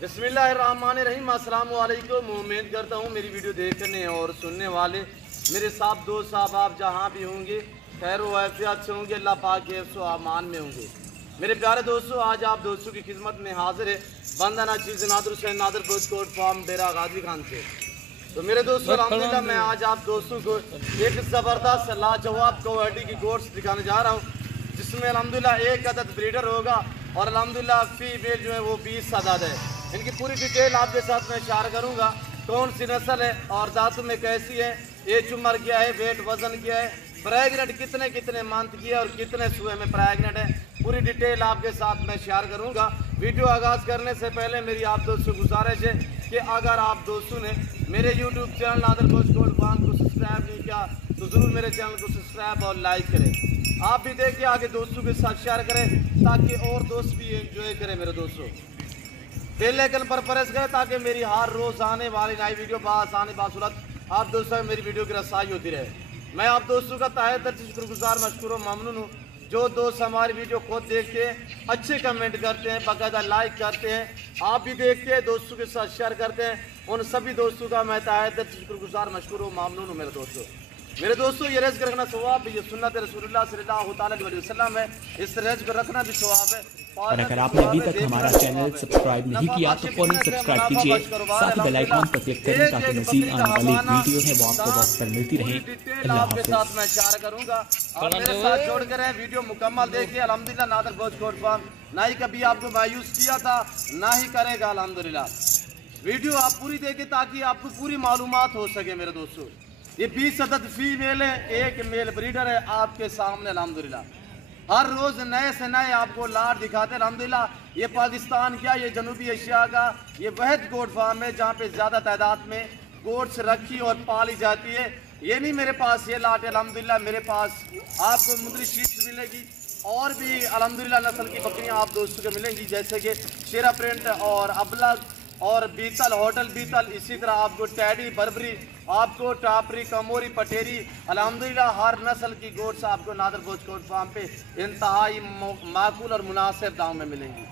बिस्मिल्लाहिर्रहमानिर्रहीम। अस्सलाम वालेकुम। उम्मीद करता हूँ मेरी वीडियो देखने और सुनने वाले मेरे साथ दोस्त साहब आप जहाँ भी होंगे खैर वाफियत से होंगे, अल्लाह पाक के हिफ्ज़ व अमान में होंगे। मेरे प्यारे दोस्तों, आज आप दोस्तों की खिदमत में हाजिर है बंदा चीज़ नादर हुसैन नादर कोट फार्म डेरा गाजी खान से। तो मेरे दोस्तों अल्हम्दुलिल्लाह मैं आज आप दोस्तों को एक ज़बरदस्त लाजवाब क्वालिटी की गोट्स दिखाने जा रहा हूँ, जिसमें अल्हम्दुलिल्लाह एक अदद ब्रीडर होगा और अल्हम्दुलिल्लाह फीमेल जो है वो 20 अदद है। इनकी पूरी डिटेल आपके साथ मैं शेयर करूंगा, कौन सी नस्ल है और दांतों में कैसी है, एज उम्र क्या है, वेट वजन क्या है, प्रेगनेंट कितने मंथ की है और कितने सुबह में प्रेगनेंट है, पूरी डिटेल आपके साथ मैं शेयर करूंगा। वीडियो आगाज़ करने से पहले मेरी आप दोस्तों से गुजारिश है कि अगर आप दोस्तों ने मेरे यूट्यूब चैनल नादर कोट फार्म को सब्सक्राइब नहीं किया तो ज़रूर मेरे चैनल को सब्सक्राइब और लाइक करें। आप भी देखिए, आगे दोस्तों के साथ शेयर करें ताकि और दोस्त भी एंजॉय करें। मेरे दोस्तों बेल आइकन पर प्रेस करें ताकि मेरी हर रोज़ आने वाली नई वीडियो बासानी बासूरत आप दोस्तों मेरी वीडियो की रसाई होती रहे। मैं आप दोस्तों का तहे दिल से शुक्रगुजार मशकूर और ममनून हूँ जो दोस्त हमारी वीडियो खुद देखते हैं, अच्छे कमेंट करते हैं, बाकायदा लाइक करते हैं, आप भी देखते हैं, दोस्तों के साथ शेयर करते हैं। उन सभी दोस्तों का मैं तहे दिल से शुक्रगुजार मशकूर और ममनून हूँ। मेरे दोस्तों ये रिज़्क़ रखना सवाब है, ये सुन्नत रसूलुल्लाह सल्लल्लाहु अलैहि वसल्लम है, इस रिज़्क़ रखना भी सवाब है। और अगर आपने अभी तक हमारा चैनल सब्सक्राइब नहीं किया तो फौरन सब्सक्राइब कीजिए, साथ ही बेल आइकन पर क्लिक करें ताकि मज़ीद आने वाली वीडियो है वो आपको वक्त पर मिलती रहे। अल्लाह आपके साथ मैं शेयर करूंगा और मेरे साथ जोड़ कर वीडियो मुकम्मल देखिए। अल्हम्दुलिल्लाह नादर कोट फार्म ना ही कभी आपको मायूस किया था ना ही करेगा। अल्हम्दुलिल्लाह वीडियो आप पूरी देखिए ताकि आपको पूरी मालूमात हो सके। मेरे दोस्तों ये 20 अदद फीमेल है, एक मेल ब्रीडर है आपके सामने। अल्हम्दुलिल्लाह हर रोज़ नए से नए आपको लाट दिखाते हैं। अल्हम्दुलिल्लाह ये पाकिस्तान क्या ये जनूबी एशिया का ये वहद गोट फार्म है जहाँ पे ज़्यादा तादाद में गोट्स रखी और पाली जाती है। ये नहीं मेरे पास ये लाट है, अल्हम्दुलिल्लाह मेरे पास आपको मुंदरी शीट्स मिलेगी और भी अल्हम्दुलिल्लाह नस्ल की बकरियाँ आप दोस्तों को मिलेंगी, जैसे कि शेरा प्रिंट और अबलग और बीतल होटल बीतल, इसी तरह आपको टैडी बर्बरी, आपको टापरी कमोरी पटेरी, अल्हम्दुलिल्लाह हर नस्ल की गोट्स आपको नादर कोट फार्म पे इंतहाई माकूल और मुनासिब दाम में मिलेंगी।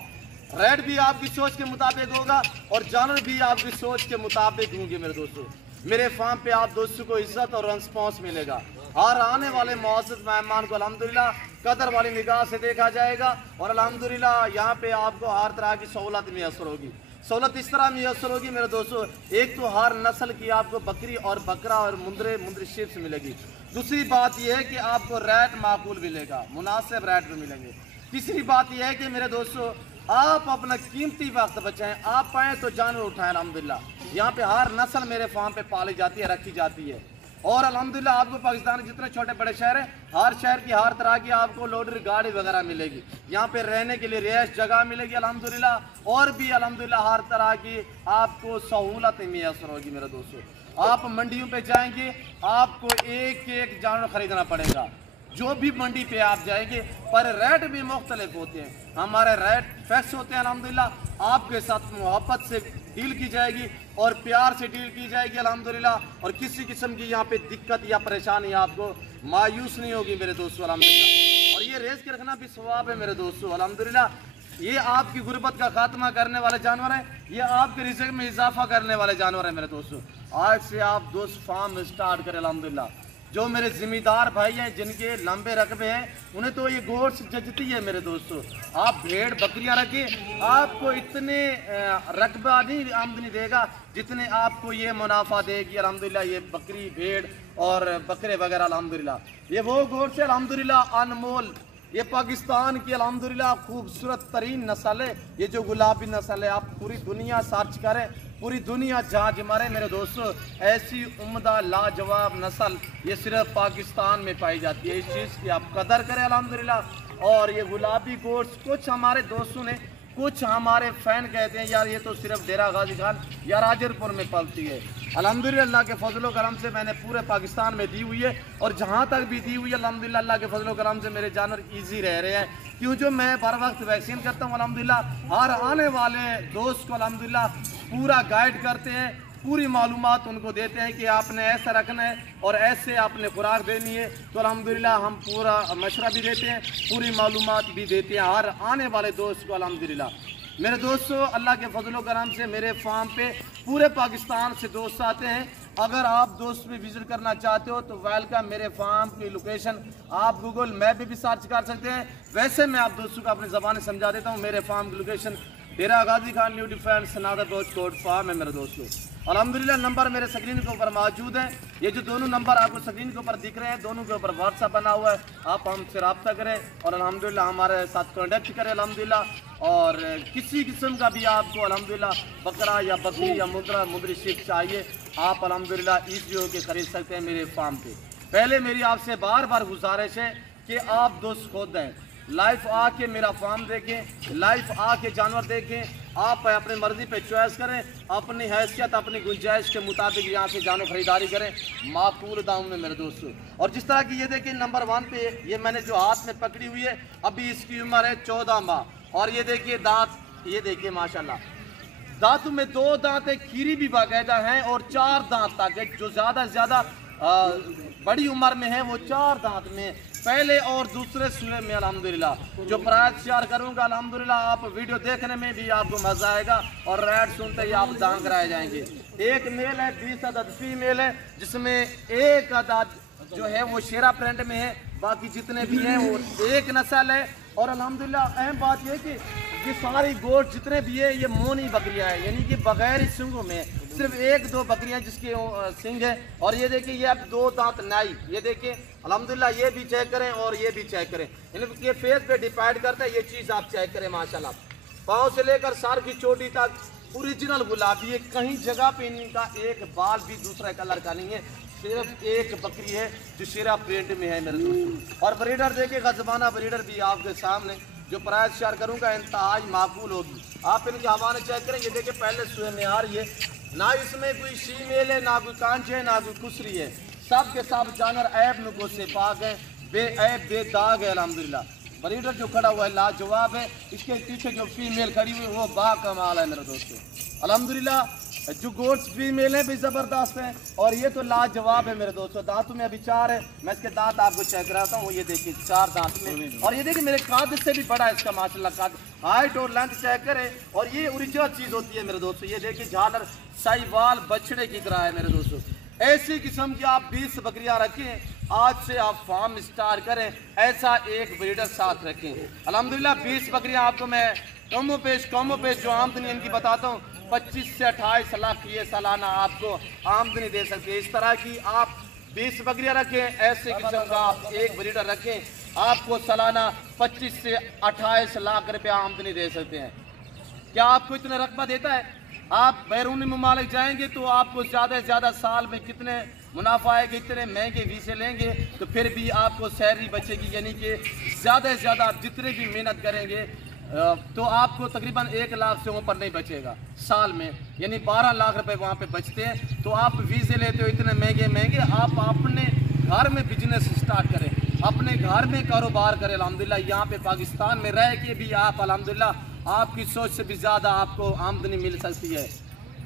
रेट भी आपकी सोच के मुताबिक होगा और जानवर भी आपकी सोच के मुताबिक होंगे। मेरे दोस्तों मेरे फार्म पे आप दोस्तों को इज्जत और रिस्पॉन्स मिलेगा। हर आने वाले मुअज़्ज़ज़ मेहमान को अल्हम्दुलिल्लाह कदर वाली निगाह से देखा जाएगा और अल्हम्दुलिल्लाह यहाँ पे आपको हर तरह की सहूलत मैसर होगी। सहूलत इस तरह मैसर होगी मेरे दोस्तों, एक तो हर नस्ल की आपको बकरी और बकरा और मुंदरी शिप्स मिलेगी। दूसरी बात यह है कि आपको रेट माकूल मिलेगा, मुनासिब रेट में मिलेंगे। तीसरी बात यह है कि मेरे दोस्तों आप अपना कीमती वक्त बचाएं, आप पाएँ तो जानवर उठाएं। अल्हम्दुलिल्लाह यहाँ पे हर नस्ल मेरे फार्म पे पाली जाती है, रखी जाती है और अल्हम्दुलिल्लाह आपको पाकिस्तान के जितने छोटे बड़े शहर हैं हर शहर की हर तरह की आपको लोडर गाड़ी वगैरह मिलेगी। यहाँ पे रहने के लिए रिहाइश जगह मिलेगी अल्हम्दुलिल्लाह और भी अल्हम्दुलिल्लाह हर तरह की आपको सहूलत मैसर होगी। मेरे दोस्तों आप मंडियों पे जाएंगे आपको एक एक जानवर खरीदना पड़ेगा, जो भी मंडी पे आप जाएंगे, पर रेट भी मुख्तलिफ होते हैं। हमारे रेट फिक्स होते हैं। अल्हम्दुलिल्लाह आपके साथ मोहब्बत से डील की जाएगी और प्यार से डील की जाएगी अल्हम्दुलिल्लाह, और किसी किस्म की यहाँ पे दिक्कत या परेशानी आपको मायूस नहीं होगी मेरे दोस्तों अल्हम्दुलिल्लाह। और ये रिज़्क़ रखना भी सवाब है मेरे दोस्तों अल्हम्दुलिल्लाह। ये आपकी गुर्बत का खात्मा करने वाले जानवर हैं, ये आपके रिज़्क़ में इजाफा करने वाले जानवर हैं। मेरे दोस्तों आज से आप दोस्त फार्म स्टार्ट करें अल्हम्दुलिल्लाह। जो मेरे ज़िम्मेदार भाई हैं जिनके लंबे रकबे हैं उन्हें तो ये गोश्त जचती है। मेरे दोस्तों आप भेड़ बकरियां रखिए, आपको इतने रकबा नहीं आमदनी देगा जितने आपको ये मुनाफा देगी अल्हम्दुलिल्लाह। ये बकरी भेड़ और बकरे वगैरह अल्हम्दुलिल्लाह ये वो गोश्त है अल्हम्दुलिल्लाह अनमोल। ये पाकिस्तान की अल्हम्दुलिल्लाह खूबसूरत तरीन नस्ल है, ये जो गुलाबी नस्ल है। आप पूरी दुनिया सर्च करें, पूरी दुनिया जांच मारे मेरे दोस्तों, ऐसी उम्दा लाजवाब नस्ल ये सिर्फ पाकिस्तान में पाई जाती है। इस चीज़ की आप कदर करें अल्हम्दुलिल्लाह। और ये गुलाबी गोश्त कुछ हमारे दोस्तों ने, कुछ हमारे फ़ैन कहते हैं यार ये तो सिर्फ डेरा गाजी खान या राजरपुर में पलती है। अल्हम्दुलिल्लाह अल्लाह के फजलो करम से मैंने पूरे पाकिस्तान में दी हुई है और जहाँ तक भी दी हुई है अल्हम्दुलिल्लाह अल्लाह के फजलो करम से मेरे जानवर ईजी रह रहे हैं, क्यों जो मैं बर वक्त वैक्सीन करता हूँ अल्हम्दुलिल्लाह। हर आने वाले दोस्त को अल्हम्दुलिल्लाह पूरा गाइड करते हैं, पूरी मालूमात उनको देते हैं कि आपने ऐसा रखना है और ऐसे आपने खुराक देनी है। तो अल्हम्दुलिल्लाह हम पूरा मशवरा भी देते हैं, पूरी मालूमात भी देते हैं हर आने वाले दोस्त को अल्हम्दुलिल्लाह। मेरे दोस्तों, अल्लाह के फजलो करम से मेरे फार्म पे पूरे पाकिस्तान से दोस्त आते हैं। अगर आप दोस्त भी विजिट करना चाहते हो तो वेलकम। मेरे फार्म की लोकेशन आप गूगल मैप भी सर्च कर सकते हैं। वैसे मैं आप दोस्तों को अपनी ज़बान समझा देता हूँ। मेरे फार्म की location Dera Ghazi Khan new defence Nadar coat farm है मेरे दोस्तों। अल्हम्दुलिल्लाह नंबर मेरे स्क्रीन के ऊपर मौजूद है। ये जो दोनों नंबर आपको स्क्रीन के ऊपर दिख रहे हैं, दोनों के ऊपर व्हाट्सअप बना हुआ है। आप हमसे रब्ता करें और अल्हम्दुलिल्लाह हमारे साथ कॉन्टेक्ट करें अल्हम्दुलिल्लाह। और किसी किस्म का भी आपको अल्हम्दुलिल्लाह बकरा या बकरी या मुद्री शिप चाहिए, आप अल्हम्दुलिल्लाह ईज़ी होकर ख़रीद सकते हैं मेरे फार्म पे। पहले मेरी आपसे बार बार गुजारिश है कि आप दोस्त खुद हैं, लाइफ आके मेरा फार्म देखें, लाइफ आके जानवर देखें। आप अपनी मर्ज़ी पे चॉइस करें, अपनी हैसियत अपनी गुंजाइश के मुताबिक यहाँ से जानवर खरीदारी करें माकूल दाम में मेरे दोस्तों। और जिस तरह की ये देखिए नंबर 1 पे ये मैंने जो हाथ में पकड़ी हुई है, अभी इसकी उम्र है 14 माह। और ये देखिए दांत, ये देखिए माशाल्लाह दांतों में 2 दांत है, खीरी भी बाकायदा हैं और 4 दांत तक है। जो ज़्यादा से ज़्यादा बड़ी उम्र में है वो 4 दांत में, पहले और दूसरे सूए में अल्हम्दुलिल्लाह। जो प्राइस शेयर करूंगा अल्हम्दुलिल्लाह, आप वीडियो देखने में भी आपको मजा आएगा और रेट सुनते ही आप दांग कराए जाएंगे। एक मेल है, 20 अदद फीमेल है, जिसमें एक अदद जो है वो शेरा प्रिंट में है, बाकी जितने भी हैं वो एक नस्ल है। और अल्हम्दुलिल्लाह अहम बात यह कि ये सारी गोट जितने भी है ये मोनी बकरियां हैं, यानी कि बगैर सिंगों में सिर्फ 1-2 बकरियां जिसके सिंग है। और ये देखिए ये अब 2 दांत नाई, ये देखिए अल्हम्दुलिल्लाह। ये भी चेक करें और ये भी चेक करें, इनके फेस पे डिपेंड करता है, ये चीज़ आप चेक करें माशाल्लाह। पाँव से लेकर सर की चोटी तक ओरिजिनल गुलाबी है, कहीं जगह पे इनका एक बाल भी दूसरा कलर का नहीं है। सिर्फ एक बकरी है जो शेरा प्रिंट में है मेरे दोस्तों। और ब्रीडर देखिए गजबाना ब्रीडर भी आपके सामने, जो प्राइस शेयर करूंगा इंतहाई माकूल होगी। आप इनके हवाले चेक करें, ये देखिए पहले सूए में आ रही है, ना इसमें कोई शीमेल है, ना कोई कांच है, ना कोई खुसरी है। सब के सब जानवर ऐब नुको से पाक है, बेऐब बेदाग है अल्हम्दुलिल्लाह। ब्रीडर जो खड़ा हुआ है लाजवाब है, इसके पीछे जो फीमेल खड़ी हुई है वो बाकमाल है मेरे दोस्तों अल्हम्दुलिल्लाह। जो गोट्स फीमेल है भी ज़बरदस्त है और ये तो लाजवाब है मेरे दोस्तों। दांतों में अभी 4 है, मैं इसके दांत आपको चेक कराता हूँ। ये देखिए 4 दांत में, और ये देखिए मेरे काद से भी बड़ा है इसका माशाल्लाह काद, हाइट और लेंथ चेक करें। और ये ओरिजिनल चीज़ होती है मेरे दोस्तों। ये देखिए झालर साहिवाल बछड़े की तरह है मेरे दोस्तों। ऐसी किस्म की आप 20 बकरियां रखें, आज से आप फार्म स्टार्ट करें, ऐसा एक ब्रीडर साथ रखें अल्हम्दुलिल्लाह। 20 बकरियां आपको मैं कमो पेश जो आमदनी इनकी बताता हूँ, 25 से 28 लाख ये सालाना आपको आमदनी दे सकती है। इस तरह की आप 20 बकरियां रखें, ऐसे किस्म का आप एक ब्रीडर रखें, आपको सालाना 25 से 28 लाख रुपया आमदनी दे सकते हैं। क्या आपको इतना रकबा देता है? आप बैरूनी ममालिक जाएंगे तो आपको ज़्यादा से ज़्यादा साल में कितने मुनाफा आएगा, इतने महंगे वीज़े लेंगे तो फिर भी आपको सैलरी बचेगी, यानी कि ज़्यादा से ज़्यादा आप जितने भी मेहनत करेंगे तो आपको तकरीबन 1 लाख से ऊपर नहीं बचेगा साल में, यानी 12 लाख रुपए वहाँ पे बचते हैं। तो आप वीज़े लेते हो इतने महंगे, आप अपने घर में बिजनेस स्टार्ट करें, अपने घर में कारोबार करें अल्हम्दुलिल्लाह। यहाँ पे पाकिस्तान में रह के भी आप अल्हम्दुलिल्लाह आपकी सोच से भी ज़्यादा आपको आमदनी मिल सकती है।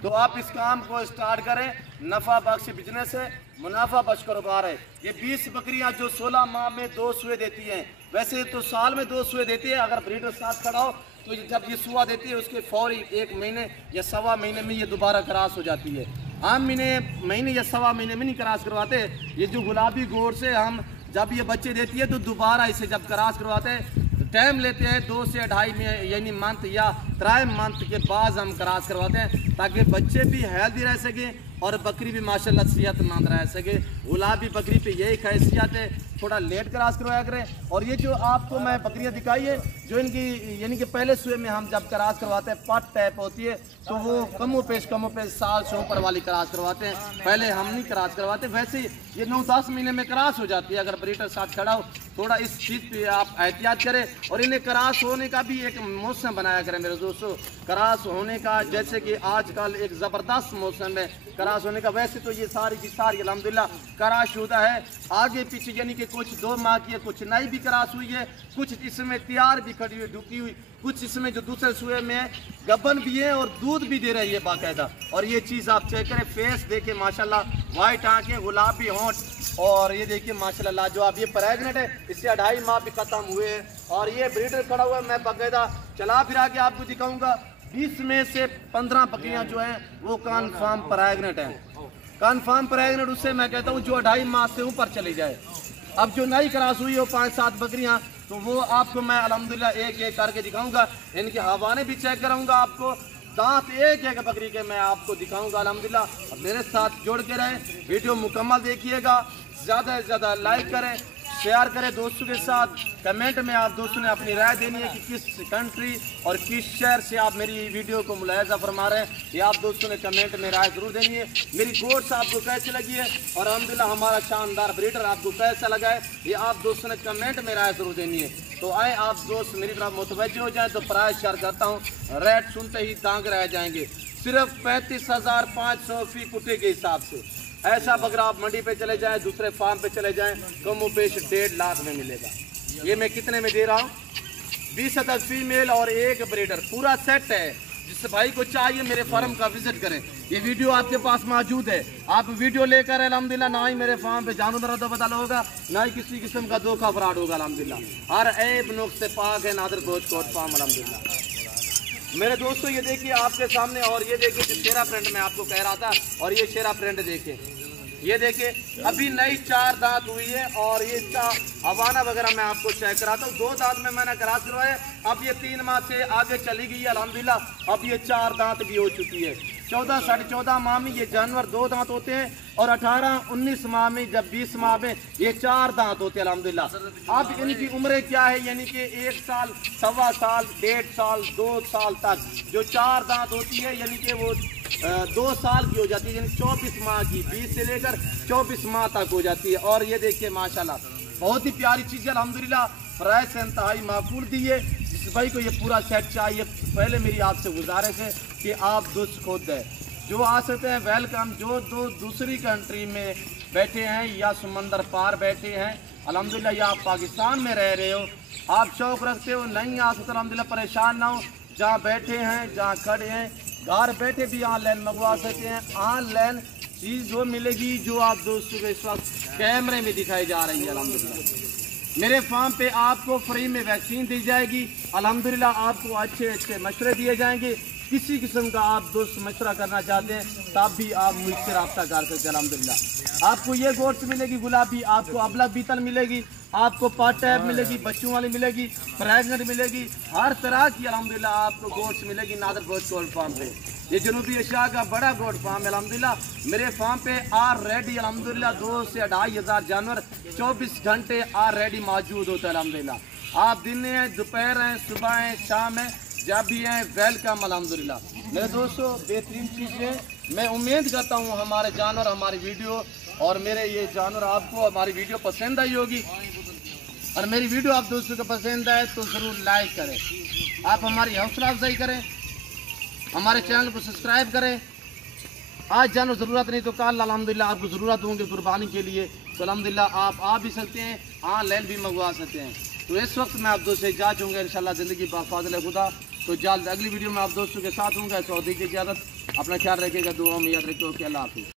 तो आप इस काम को स्टार्ट करें, नफ़ा बख्श बिजनेस है, मुनाफा बख्श कारोबार है। ये 20 बकरियां जो 16 माह में 2 सुए देती हैं, वैसे तो साल में 2 सुए देती है, अगर ब्रीडर साथ खड़ा हो तो जब ये सुआ देती है उसके फौरी 1 महीने या 1.25 महीने में ये दोबारा क्रॉस हो जाती है। हम महीने या 1.25 महीने में नहीं क्रॉस करवाते। ये जो गुलाबी गोर से हम जब ये बच्चे देती है तो दोबारा इसे जब क्रॉस करवाते हैं टाइम लेते हैं 2 से 2.5 में, यानी मंथ या 3 मंथ के बाद हम क्रॉस करवाते हैं, ताकि बच्चे भी हेल्दी रह सकें और बकरी भी माशाल्लाह सेहतमंद रह सके। गुलाबी बकरी पे यही खासियत है, थोड़ा लेट क्रॉस करवाया करें। और ये जो आपको मैं बकरियां दिखाई है जो इनकी यानी कि पहले सुए में हम जब क्रॉस करवाते हैं पट टाइप होती है, तो वो कमो पेश साल से ऊपर वाली क्रॉस करवाते हैं, पहले हम नहीं क्रॉस करवाते। वैसे ये 9-10 महीने में क्रॉस हो जाती है अगर ब्रीडर साथ खड़ा हो। थोड़ा इस चीज़ पे आप एहतियात करें और इन्हें क्रॉस होने का भी एक मौसम बनाया करें मेरे दोस्तों। क्रॉस होने का जैसे कि आजकल एक ज़बरदस्त मौसम है क्रॉस होने का। वैसे तो ये सारी की सारी अल्हम्दुलिल्लाह क्रॉस शुदा है, आगे पीछे यानी कि कुछ 2 माह की है, कुछ नई भी क्रॉस हुई है, कुछ इसमें तैयार भी खड़ी हुई ढुकी हुई, कुछ इसमें जो दूसरे सुए में गबन भी है और दूध भी दे रही है बाकायदा। और ये चीज़ आप चेक करें, फेस देखें माशाल्लाह, वाइट आंखें, गुलाबी होंठ, और ये देखिए माशाल्लाह लाजवाब, ये प्रेग्नेंट है, इससे 2.5 माह भी खत्म हुए हैं। और ये ब्रीडर खड़ा हुआ है, मैं बाकायदा चला फिरा के आपको दिखाऊंगा। 20 में से 15 बकरियां जो हैं वो कन्फर्म प्रेग्नेंट हैं। कन्फर्म प्रेग्नेंट उससे मैं कहता हूँ जो 2.5 माह से ऊपर चली जाए। अब जो नई क्रॉस हुई हो 5-7 बकरियां, तो वो आपको मैं अल्हम्दुलिल्लाह एक एक करके दिखाऊंगा। इनके हवाने भी चेक कराऊंगा, आपको दांत एक एक बकरी के मैं आपको दिखाऊंगा अल्हम्दुलिल्लाह। अब मेरे साथ जुड़ के रहें, वीडियो मुकम्मल देखिएगा, ज़्यादा से ज़्यादा लाइक करें, शेयर करें दोस्तों के साथ। कमेंट में आप दोस्तों ने अपनी राय देनी है कि किस कंट्री और किस शहर से आप मेरी वीडियो को मुलाहिजा फरमा रहे हैं, ये आप दोस्तों ने कमेंट में राय ज़रूर देनी है। मेरी गोश्त आपको कैसी लगी है और अल्हम्दुलिल्लाह हमारा शानदार ब्रीडर आपको कैसा लगा है, ये आप दोस्तों ने कमेंट में राय ज़रूर देनी है। तो आए आप दोस्त मेरी तरफ मुतवज्जे हो जाए। तो प्राइस शेयर करता हूँ, रेट सुनते ही दांग रह जाएंगे। सिर्फ 35,500 फी कुटे के हिसाब से। ऐसा बकरा आप मंडी पे चले जाएं, दूसरे फार्म पे चले जाएं, कम पेश 1.5 लाख में मिलेगा। ये मैं कितने में दे रहा हूँ? 20 अदद फीमेल और एक ब्रीडर, पूरा सेट है। जिस भाई को चाहिए मेरे फार्म का विजिट करें। ये वीडियो आपके पास मौजूद है, आप वीडियो लेकर अल्हम्दुलिल्लाह। ना ही मेरे फार्म पे जानवर तो बदल होगा, ना ही किसी किस्म का धोखा फ्रॉड होगा अल्हम्दुलिल्लाह। हर ऐब नुक्स से पाक है नादर गोश्त कोट फार्म अल्हम्दुलिल्लाह। मेरे दोस्तों ये देखिए आपके सामने, और ये देखिए जो शेरा प्रिंट में आपको कह रहा था, और ये शेरा प्रिंट देखिए, ये देखिए अभी नई 4 दांत हुई है। और ये हवाना वगैरह मैं आपको चेक कराता हूँ। 2 दांत में मैंने क्रॉस करवाए, अब ये 3 माह से आगे चली गई है अल्हम्दुलिल्लाह। अब ये 4 दांत भी हो चुकी है। 14 साढ़े 14 माह में ये जानवर 2 दांत होते हैं, और 18-19 माह में, जब 20 माह में ये 4 दांत होते हैं अल्हम्दुलिल्लाह। अब इनकी उम्र क्या है, यानी कि 1 साल, 1.25 साल, 1.5 साल, 2 साल तक जो 4 दांत होती है, यानी कि वो 2 साल की हो जाती है, यानी 24 माह की, 20 से लेकर 24 माह तक हो जाती है। और ये देखिए माशाल्लाह बहुत ही प्यारी चीज़ है अल्हम्दुलिल्लाह। प्राइस इंतहाई माकूल दी है। जिस भाई को ये पूरा सेट चाहिए, पहले मेरी आपसे गुजारिश है कि आप दुष्ट खुद है, जो आ सकते हैं वेलकम। जो दूसरी कंट्री में बैठे हैं या समंदर पार बैठे हैं अल्हम्दुलिल्लाह, या आप पाकिस्तान में रह रहे हो, आप शौक़ रखते हो, नहीं आ सकते अल्हम्दुलिल्लाह, परेशान ना हो। जहाँ बैठे हैं, जहाँ खड़े हैं, घर बैठे भी ऑनलाइन मंगवा सकते हैं। ऑनलाइन चीज़ जो मिलेगी, जो आप दोस्तों को इस वक्त कैमरे में दिखाई जा रही है अल्हम्दुलिल्लाह। मेरे फार्म पे आपको फ्री में वैक्सीन दी जाएगी अल्हम्दुलिल्लाह। आपको अच्छे अच्छे मशवरे दिए जाएंगे। किसी किस्म का आप दोस्त मशवरा करना चाहते हैं तब भी आप मुझसे रब्ता कर सकते हैं अल्हम्दुलिल्लाह। आपको ये गोश्त मिलेगी गुलाबी, आपको अबला बीतल मिलेगी, आपको पार्ट टैप मिलेगी, बच्चों वाली मिलेगी, प्रेगनेंट मिलेगी, हर तरह की अल्हम्दुलिल्लाह आपको गोश्त मिलेगी नादर गोश्त गोल्ड फार्म पे। ये जनूबी एशिया का बड़ा गोल्ड फार्म है अल्हम्दुलिल्लाह। मेरे फार्म पे ऑलरेडी अल्हम्दुलिल्लाह 2 से 2.5 हज़ार जानवर 24 घंटे ऑलरेडी मौजूद होते हैं अल्हम्दुलिल्लाह। आप दिन हैं, दोपहर हैं, सुबह हैं, शाम हैं, जब भी हैं वेलकम अल्हम्दुलिल्लाह। मेरे दोस्तों बेहतरीन चीज़ें, मैं उम्मीद करता हूँ हमारे जानवर, हमारी वीडियो और मेरे ये जानवर आपको हमारी वीडियो पसंद आई होगी। और मेरी वीडियो आप दोस्तों को पसंद आए तो ज़रूर लाइक करें, आप हमारी हौसला अफजाई करें, हमारे चैनल को सब्सक्राइब करें। आज जानवर ज़रूरत नहीं तो कल अल्हम्दुलिल्लाह आपको ज़रूरत होंगी कुर्बानी के लिए, तो अल्हम्दुलिल्लाह आप आ भी सकते हैं, ऑनलाइन भी मंगवा सकते हैं। तो इस वक्त मैं आप दोस्तों से जा चूँगा इंशाल्लाह ज़िंदगी बाफ़ाज़िल खुदा। तो जल्द अगली वीडियो में आप दोस्तों के साथ होंगे। सऊदी की इजाज़त, अपना ख्याल रखिएगा, दुआ में याद रखिए। ओके, अल्लाह हाफ़िज़।